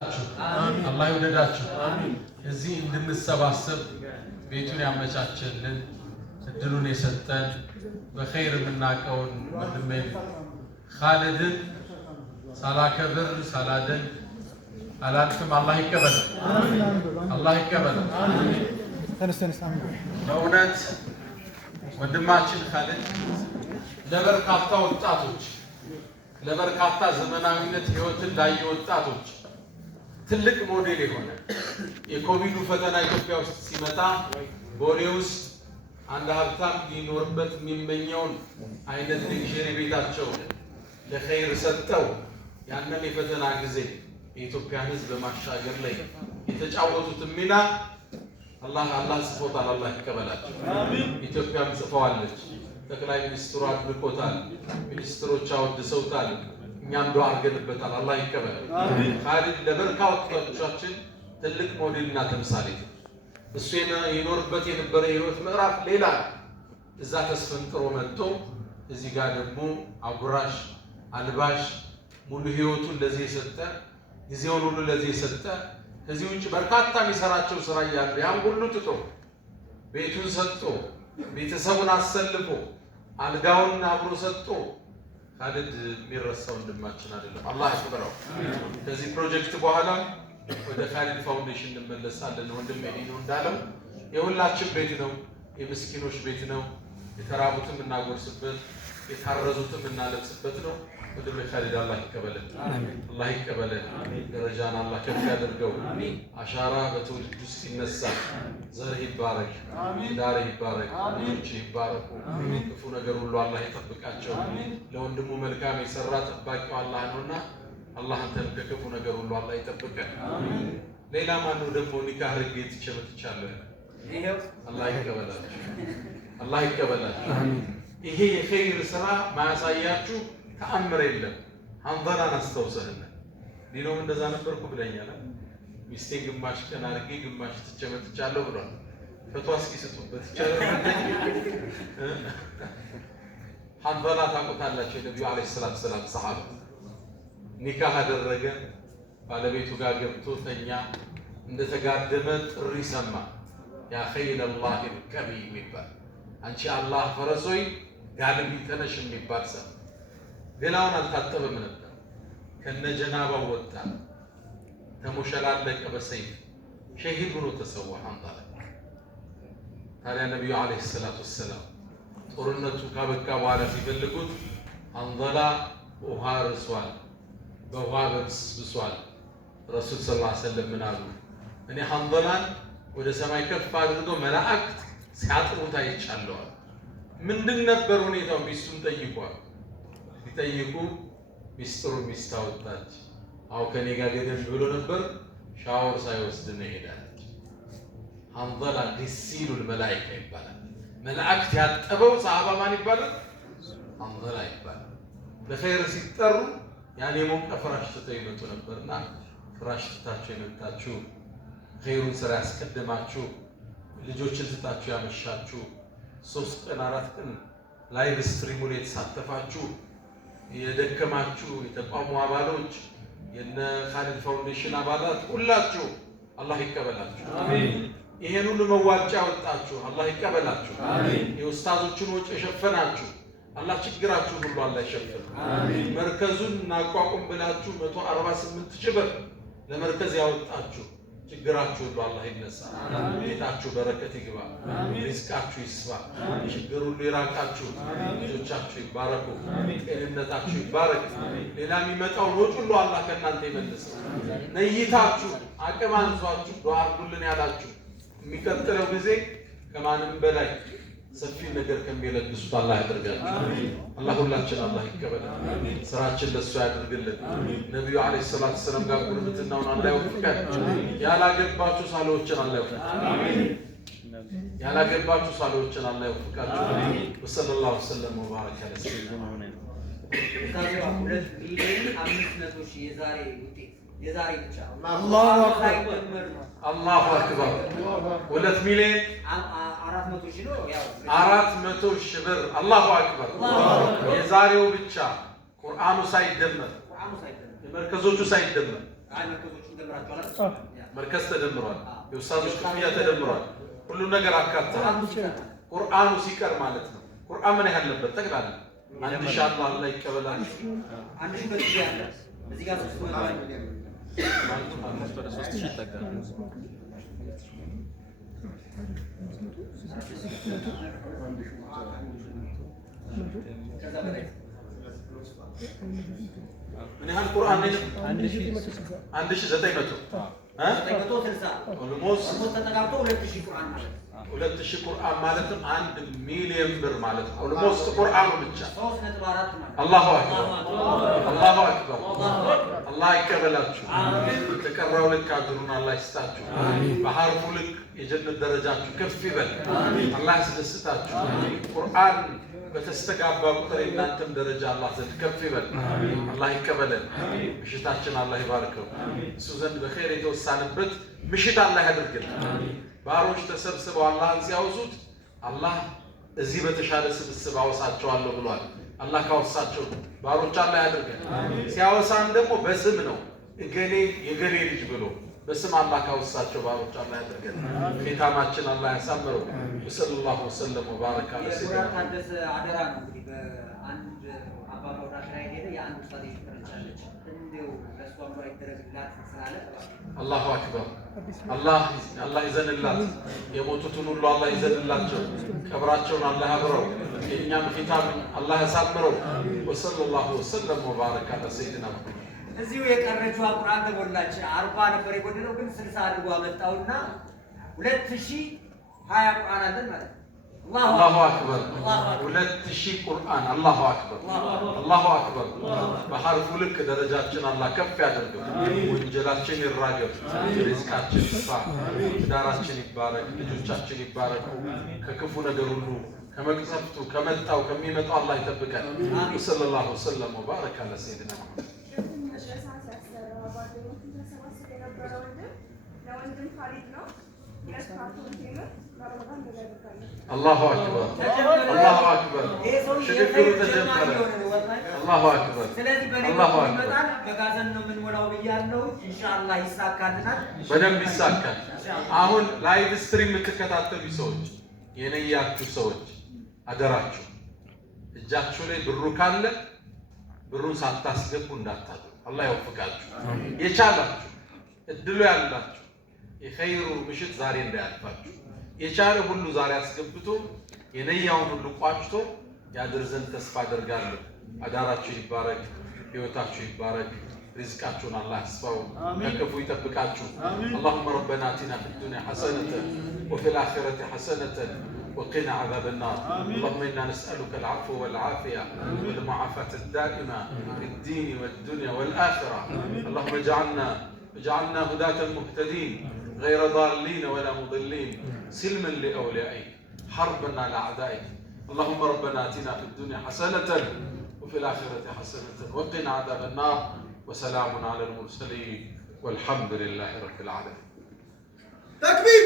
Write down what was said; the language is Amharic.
الله يودዳችሁ እዚህ እንድንሰባሰብ ቤቱን ያመቻቸልን እድሉን የሰጠን በخير ምናቀውን ወንድሜ ኻሊድን ሳላከብር ሳላደን አላልኩም አላህ ይቀበል አላህ ይቀበል ተነስተንስ በእውነት ወንድማችን ኻሊድ ለበርካታ ወጣቶች ለበርካታ ዘመናዊነት ህይወትን ላይ ወጣቶች ትልቅ ሞዴል የሆነ የኮቪዱ ፈተና ኢትዮጵያ ውስጥ ሲመጣ ቦሌ ውስጥ አንድ ሀብታም ሊኖርበት የሚመኘውን አይነት ዲግሪ ቤታቸው ለخير ሰጠው ያንን የፈተና ጊዜ የኢትዮጵያን ህዝብ በማሻገር ላይ የተጫወቱት ሚና አላህ ጽፎታል አላህ ይቀበላቸው አሜን ኢትዮጵያም ጽፈዋለች ጠቅላይ ሚኒስትሩ አድርቆታል ሚኒስትሮች አወድሰውታል እኛም ዱዓ አድርገንበታል አላህ ይቀበል አሜን ኻሊድ ለበርካቶቻችን ትልቅ ሞዴልና ተምሳሌት እሱ የኖርበት የነበረ ህይወት ምዕራፍ ሌላ እዛ ተስፈንጥሮ መጥቶ እዚህ ጋር ደግሞ አጉራሽ አልባሽ ሙሉ ህይወቱን ለዚህ የሰጠ ጊዜውን ሁሉ ለዚህ የሰጠ ከዚህ ውጭ በርካታ የሚሰራቸው ስራ ያለ ያን ሁሉ ትቶ ቤቱን ሰጥቶ ቤተሰቡን አሰልፎ አልጋውን አብሮ ሰጥቶ ኻሊድ የሚረሳው ወንድማችን አይደለም አላህ ይክበረው ከዚህ ፕሮጀክት በኋላ ወደ ኻሊድ ፋውንዴሽን እንመለሳለን ወንድሜ ነው እንዳለው የሁላችን ቤት ነው የምስኪኖች ቤት ነው የተራቡትም እናጎርስበት የታረዙትም እናለብስበት ነው ወንድሜ ኻሊድ አላህ ይቀበለን አሜን አላህ ይቀበለን ደረጃን አላህ ከፍ ያድርገው አሜን አሻራ በትውልድ ውስጥ ይነሳ ዘርህ ይባረክ አሜን ዳር ይባረክ አሜን ይባረኩ አሜን ክፉ ነገር ሁሉ አላህ ይጠብቃቸው አሜን ለወንድሙ መልካም የሰራ ተባቂው አላህ ነውና አላህ አንተን ከክፉ ነገር ሁሉ አላህ ይጠብቀን አሜን ሌላ ማን ነው ደግሞ ኒካህ ርግት ይችላል ይሄው አላህ ይቀበላችሁ አላህ ይቀበላችሁ አሜን ይሄ የخير ስራ ማያሳያችሁ ተአምር የለም አንበራን አስተውሰህና ዲኖም እንደዛ ነበርኩ ብለኛል ሚስቴን ግማሽ ቀን አርጌ ግማሽ ትጨመጥቻለሁ ብሏል ፈቷስ ይስጡበት ይቻላል አንበራ ታቆታላችሁ ነብዩ አለይሂ ሰላቱ ሰላም ሰሃባ ኒካህ አደረገ ባለቤቱ ጋር ገብቶ ተኛ እንደተጋደመ ጥሪ ሰማ ያ ኸይል አላህ ይርከቢ ይባል አንቺ አላህ ፈረሶይ ጋልቢ ተነሽ የሚባል ሰማ ገላውን አልታጠበም ነበር ከነጀናባው ወጣ ተሞሸላለቀ በሰይፍ ሸሂድ ሆኖ ተሰዋ አንጣለ ታዲያ ነብዩ አለይሂ ሰላቱ ሰላም ጦርነቱ ካበቃ በኋላ ሲፈልጉት አንዘላ ውሃ ርሷል በውሃ በስብሷል ረሱል ሰለላሁ ዐለይሂ ወሰለም ምን አሉ እኔ አንዘላን ወደ ሰማይ ከፍ አድርገው መላእክት ሲያጥሩት አይቻለሁ ምንድን ነበር ሁኔታው ሚስቱን ጠይቋል ሲጠይቁ ሚስጥሩ ሚስታወጣች አው ከኔ ጋር ገደል ብሎ ነበር ሻወር ሳይወስድ ነው ሄዳለች አንዘላ ዲሲሉል መላእክት ይባላል መላእክት ያጠበው ሰሃባ ማን ይባላል አንዘላ ይባላል በخير ሲጠሩ ያኔ ሞቀ ፍራሽ ትተው ይመጡ ነበርና ፍራሽ ትታችሁ የመጣችሁ خيሩን ስራ ያስቀድማችሁ ልጆችን ትታችሁ ያመሻችሁ 3 ቀን 4 ቀን ላይቭ ስትሪሙ ላይ ተሳተፋችሁ የደከማችሁ የተቋሙ አባሎች የነ ኻሊድ ፋውንዴሽን አባላት ሁላችሁ አላህ ይቀበላችሁ አሜን ይሄን ሁሉ መዋጫ ወጣችሁ አላህ ይቀበላችሁ አሜን የኡስታዞችን ወጪ የሸፈናችሁ አላህ ችግራችሁን ሁሉ አላህ ይሸፍን አሜን መርከዙን እናቋቁም ብላችሁ 148 ሺህ ብር ለመርከዝ ያወጣችሁ ችግራችሁ ሁሉ አላህ ይነሳ አሜን ቤታችሁ በረከት ይግባ አሜን ሪዝቃችሁ ይስፋ አሜን ችግር ሁሉ ይራቃችሁ አሜን ልጆቻችሁ ይባረኩ አሜን ጤንነታችሁ ይባረክ አሜን ሌላ የሚመጣው ወጭ ሁሉ አላህ ከእናንተ ይመልስ ነይታችሁ አቅም አንሷችሁ ዱዓ አድርጉልን ያላችሁ የሚቀጥለው ጊዜ ከማንም በላይ ሰፊ ነገር ከሚለግሱት አላህ ያደርጋችሁ አሜን አላህ ሁላችን አላህ ይቀበለን አሜን ስራችን ለሱ ያድርግልን አሜን ነብዩ አለይሂ ሰላቱ ሰላም ጋር ጉርብትናውን አላህ ይወፍቃችሁ ያላገባችሁ ሳሎችን አላህ ይወፍቃችሁ አሜን ያላገባችሁ ሳሎችን አላህ ይወፍቃችሁ አሜን ወሰለላሁ ዐለይሂ ወባረከ ዐለ ሰይይድና ሙሐመድ ታዲያ 2 ሚሊዮን 500 ሺህ የዛሬ ውጤት የዛሬ ብቻ አላሁ አክበር አላሁ አክበር 2 ሚሊዮን 400 ሺህ ነው ያው 400 ሺህ ብር አላሁ አክበር የዛሬው ብቻ ቁርአኑ ሳይደመር የመርከዞቹ ሳይደመር አይ መርከዞቹ መርከዝ ተደምሯል። የኡስታዞች ክፍያ ተደምሯል። ሁሉ ነገር አካተናል። ቁርአኑ ሲቀር ማለት ነው። ቁርአን ምን ያህል ነበር ጠቅላላ? 1000 አላህ ይቀበላል። 1000 በዚህ ያለ እዚህ ጋር 3000 ይጠጋል። ምን ያህል ቁርአን ነው? 1900 ኦልሞስት ተጠቃቅቶ 2000 ቁርአን ማለት 2000 ቁርአን ማለትም 1 ሚሊዮን ብር ማለት ነው። ኦልሞስት ቁርአኑ ብቻ 3.4 ማለት አላሁ አክበር አላሁ አክበር። አላህ ይቀበላችሁ። የተቀራው ልክ አጅሩን አላህ ይስጣችሁ። በሐርፉ ልክ የጀነት ደረጃችሁ ከፍ ይበል። አላህ ያስደስታችሁ። ቁርአን በተስተጋባ ቁጥር የእናንተም ደረጃ አላህ ዘንድ ከፍ ይበል። አላህ ይቀበለን። ምሽታችን አላህ ይባርከው። እሱ ዘንድ በኸይር የተወሳንበት ምሽት አላህ ያድርግልን። ባሮች ተሰብስበው አላህን ሲያወሱት አላህ እዚህ በተሻለ ስብስብ አወሳቸዋለሁ ብሏል። አላህ ካወሳቸው ባሮች አላህ ያድርገን። ሲያወሳን ደግሞ በስም ነው፣ እገሌ የገሌ ልጅ ብሎ በስም አላህ ካወሳቸው ባሮች አላህ ያድርገን። ختامችን አላህ ያሳምረው። ወሰለላሁ ወሰለም ወባረከ ዐለ ሰይድና ታደሰ አደራ ነው እንግዲህ በአንድ አባባ ወደ አሽራ ሄደ የአንድ ኡስታዝ ይፈረጃለች እንደው ለሷ አምሮ ይደረግላት ስላለ አላሁ አክበር። አላህ ይዘንላት። የሞቱትን ሁሉ አላህ ይዘንላቸው። ቀብራቸውን አላህ ያብረው። የእኛም ختام አላህ ያሳምረው። ወሰለላሁ ወሰለም ወባረከ ዐለ ሰይድና እዚሁ የቀረችው ቁርአን ተሞላች። 40 ነበር የጎደለው ግን 60 አድርጎ አመጣውና 2020 ቁርአን አለን ማለት ነው። አላሁ አክበር 2000 ቁርአን አላሁ አክበር አላሁ አክበር። በሐርፉ ልክ ደረጃችን አላህ ከፍ ያደርገው። ወንጀላችን ይራገፍ። ሪዝቃችን ይስፋ። ትዳራችን ይባረክ። ልጆቻችን ይባረኩ። ከክፉ ነገር ሁሉ ከመቅሰፍቱ ከመጣው ከሚመጣው አላህ ይጠብቀን። ወሰለላሁ ወሰለም ወባረከ ዐለ ሰይድና አላሁ አክበር አላሁ አክበር። ሽግግሩ ተጀመረ። አላሁ አክበር። ስለዚህ በነገው ይመጣል። በጋዘን ነው የምንሞላው ብያለሁ። ኢንሻአላህ ይሳካልናል፣ በደንብ ይሳካል። አሁን ላይቭ ስትሪም የምትከታተሉ ሰዎች፣ የነያችሁ ሰዎች አደራችሁ እጃችሁ ላይ ብሩ ካለ ብሩን ሳታስገቡ እንዳታድሩ። አላህ ያወፍቃችሁ። የቻላችሁ እድሉ ያላችሁ የኸይሩ ምሽት ዛሬ እንዳያልፋችሁ የቻለ ሁሉ ዛሬ አስገብቶ የነያውን ሁሉ ቋጭቶ ያድር ዘንድ ተስፋ አደርጋለሁ። አዳራችሁ ይባረክ፣ ህይወታችሁ ይባረክ፣ ሪዝቃችሁን አላህ ያስፋው፣ ከክፉ ይጠብቃችሁ። اللهم ربنا آتنا في الدنيا حسنة وفي الآخرة حسنة وقنا عذاب النار. اللهم إنا نسألك العفو والعافية والمعافاة الدائمة في الدين والدنيا والآخرة. اللهم اجعلنا هداة مهتدين غير ضالين ولا مضلين، سلما لأوليائك، حربا على أعدائك. اللهم ربنا آتنا في الدنيا حسنة وفي الآخرة حسنة وقنا عذاب النار. وسلام على المرسلين والحمد لله رب العالمين. تكبير.